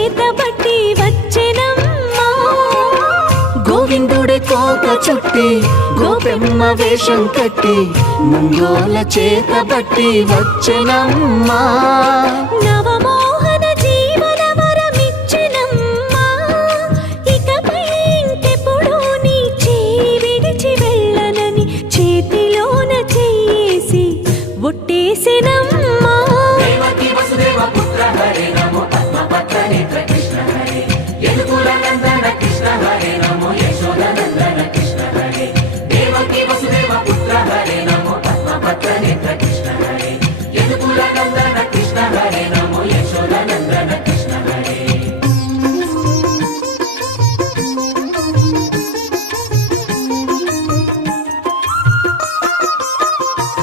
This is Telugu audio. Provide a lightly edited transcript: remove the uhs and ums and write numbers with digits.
చేతబట్టి వచ్చెనమ్మా. గోవిందుడే కోక చుట్టి గోపెమ్మ వేషం కట్టి ముంగోల చేతబట్టి వచ్చెనమ్మా. నవమోహన జీవన వరమిచ్చెనమ్మా. ఇకపై ఇంకెప్పుడు నీ చేయి విడిచి వెళ్ళనని చేతిలోన చేయేసి ఒట్టేసెనమ్మా.